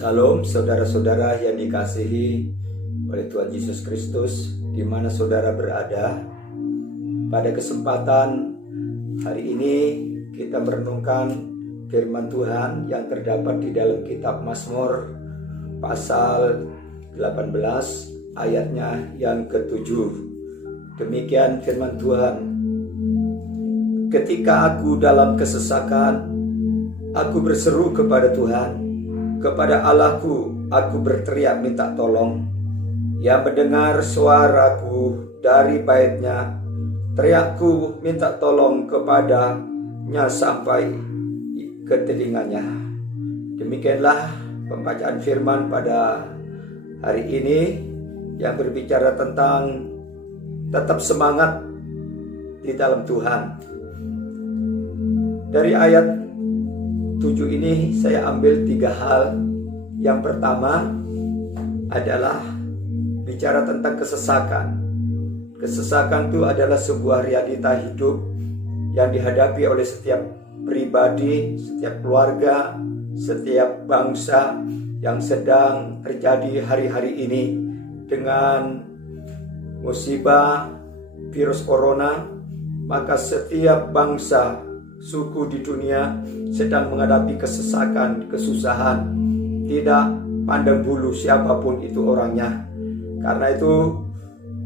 Salam saudara-saudara yang dikasihi oleh Tuhan Yesus Kristus, di mana saudara berada. Pada kesempatan hari ini kita merenungkan firman Tuhan yang terdapat di dalam kitab Mazmur pasal 18 ayatnya yang ke-7. Demikian firman Tuhan. Ketika aku dalam kesesakan, aku berseru kepada Tuhan. Kepada Allahku, aku berteriak minta tolong. Ia mendengar suaraku dari baitnya. Teriakku minta tolong kepadanya sampai ke telinganya. Demikianlah pembacaan firman pada hari ini yang berbicara tentang tetap semangat di dalam Tuhan. Dari ayat 7 ini saya ambil 3 hal. Yang pertama adalah bicara tentang kesesakan. Kesesakan itu adalah sebuah realita hidup yang dihadapi oleh setiap pribadi, setiap keluarga, setiap bangsa yang sedang terjadi hari-hari ini dengan musibah virus corona. Maka setiap bangsa, suku di dunia sedang menghadapi kesesakan, kesusahan, tidak pandang bulu siapapun itu orangnya. Karena itu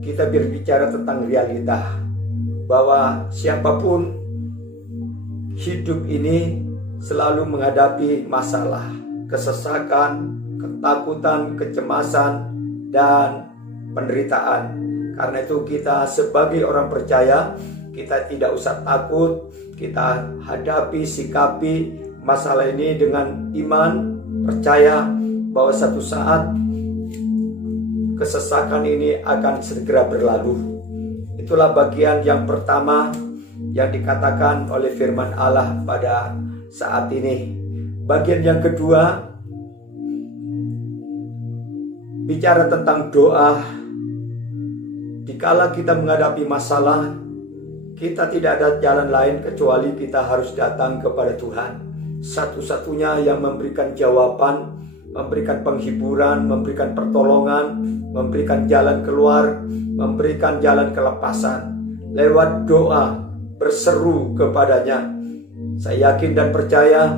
kita berbicara tentang realita bahwa siapapun hidup ini selalu menghadapi masalah, kesesakan, ketakutan, kecemasan, dan penderitaan. Karena itu kita sebagai orang percaya, kita tidak usah takut. Kita hadapi, sikapi masalah ini dengan iman, percaya bahwa satu saat kesesakan ini akan segera berlalu. Itulah bagian yang pertama yang dikatakan oleh firman Allah pada saat ini. Bagian yang kedua bicara tentang doa. Dikala kita menghadapi masalah, kita tidak ada jalan lain kecuali kita harus datang kepada Tuhan. Satu-satunya yang memberikan jawaban, memberikan penghiburan, memberikan pertolongan, memberikan jalan keluar, memberikan jalan kelepasan. Lewat doa, berseru kepadanya. Saya yakin dan percaya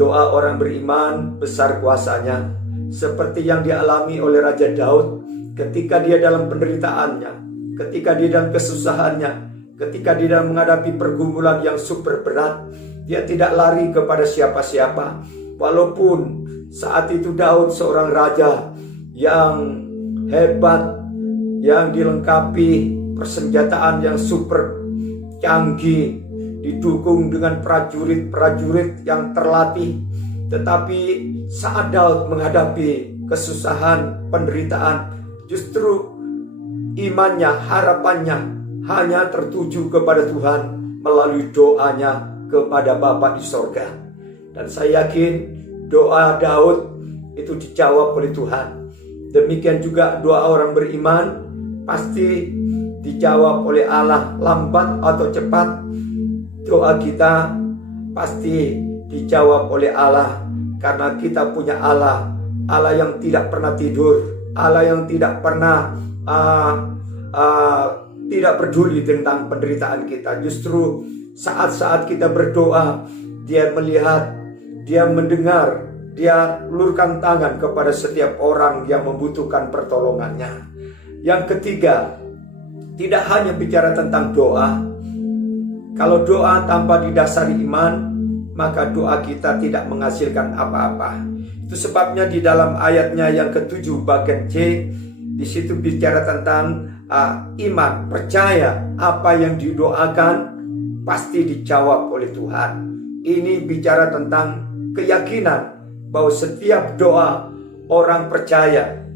doa orang beriman besar kuasanya. Seperti yang dialami oleh Raja Daud ketika dia dalam penderitaannya, ketika dia dalam kesusahannya, ketika dia menghadapi pergumulan yang super berat, dia tidak lari kepada siapa-siapa. Walaupun saat itu Daud seorang raja yang hebat, yang dilengkapi persenjataan yang super canggih, didukung dengan prajurit-prajurit yang terlatih. Tetapi saat Daud menghadapi kesusahan, penderitaan, justru imannya, harapannya hanya tertuju kepada Tuhan melalui doanya kepada Bapa di sorga. Dan saya yakin doa Daud itu dijawab oleh Tuhan. Demikian juga doa orang beriman pasti dijawab oleh Allah. Lambat atau cepat, doa kita pasti dijawab oleh Allah. Karena kita punya Allah, Allah yang tidak pernah tidur, Allah yang tidak pernah tidak peduli tentang penderitaan kita. Justru saat-saat kita berdoa, dia melihat, dia mendengar, dia ulurkan tangan kepada setiap orang yang membutuhkan pertolongannya. Yang ketiga, tidak hanya bicara tentang doa. Kalau doa tanpa didasari iman, maka doa kita tidak menghasilkan apa-apa. Itu sebabnya di dalam ayatnya yang ke-7 bagian C, di situ bicara tentang iman, percaya apa yang didoakan pasti dijawab oleh Tuhan. Ini bicara tentang keyakinan bahwa setiap doa orang percaya,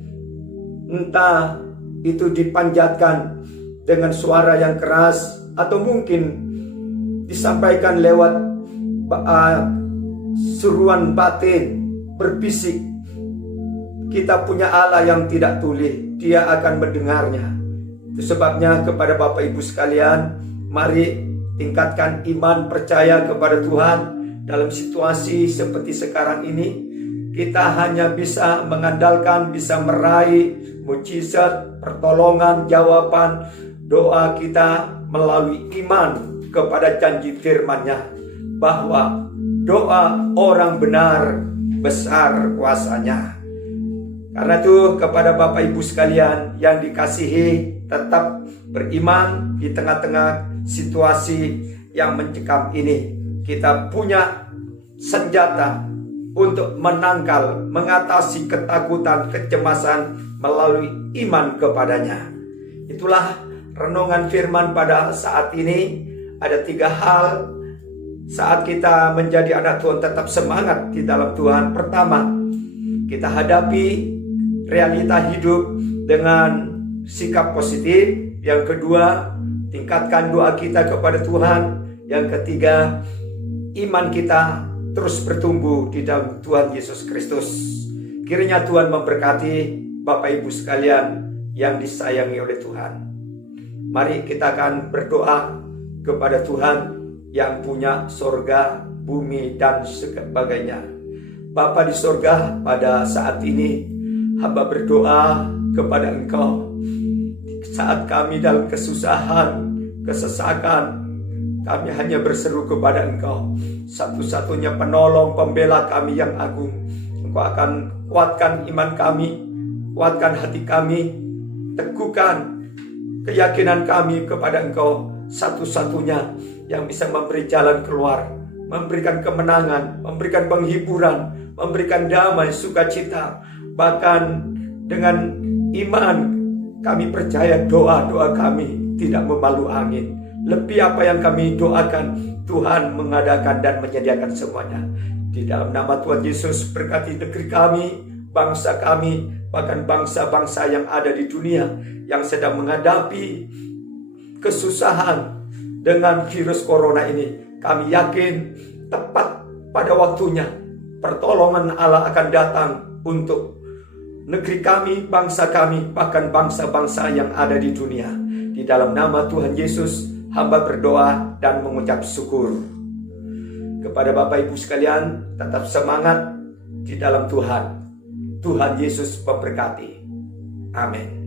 entah itu dipanjatkan dengan suara yang keras atau mungkin disampaikan lewat seruan batin, berbisik. Kita punya Allah yang tidak tuli, Dia akan mendengarnya. Itu sebabnya kepada Bapak Ibu sekalian, mari tingkatkan iman percaya kepada Tuhan dalam situasi seperti sekarang ini. Kita hanya bisa mengandalkan, bisa meraih mujizat, pertolongan, jawaban doa kita melalui iman kepada janji firman-Nya, bahwa doa orang benar besar kuasanya. Karena itu kepada Bapak Ibu sekalian yang dikasihi, tetap beriman di tengah-tengah situasi yang mencekam ini. Kita punya senjata untuk menangkal, mengatasi ketakutan, kecemasan melalui iman kepadanya. Itulah renungan firman pada saat ini. Ada 3 hal saat kita menjadi anak Tuhan tetap semangat di dalam Tuhan. Pertama, kita hadapi realita hidup dengan sikap positif. Yang kedua, tingkatkan doa kita kepada Tuhan. Yang ketiga, iman kita terus bertumbuh di dalam Tuhan Yesus Kristus. Kiranya Tuhan memberkati Bapak Ibu sekalian yang disayangi oleh Tuhan. Mari kita akan berdoa kepada Tuhan yang punya sorga, bumi, dan sebagainya. Bapa di sorga, pada saat ini hamba berdoa kepada Engkau. Saat kami dalam kesusahan, kesesakan, kami hanya berseru kepada Engkau, satu-satunya penolong, pembela kami yang agung. Engkau akan kuatkan iman kami, kuatkan hati kami, teguhkan keyakinan kami kepada Engkau, satu-satunya yang bisa memberi jalan keluar, memberikan kemenangan, memberikan penghiburan, memberikan damai, sukacita. Bahkan dengan iman kami percaya doa-doa kami tidak memalu angin. Lebih apa yang kami doakan, Tuhan mengadakan dan menyediakan semuanya. Di dalam nama Tuhan Yesus, berkati negeri kami, bangsa kami, bahkan bangsa-bangsa yang ada di dunia yang sedang menghadapi kesusahan dengan virus corona ini. Kami yakin tepat pada waktunya pertolongan Allah akan datang untuk negeri kami, bangsa kami, bahkan bangsa-bangsa yang ada di dunia. Di dalam nama Tuhan Yesus, hamba berdoa dan mengucap syukur. Kepada Bapak Ibu sekalian, tetap semangat di dalam Tuhan. Tuhan Yesus memberkati. Amin.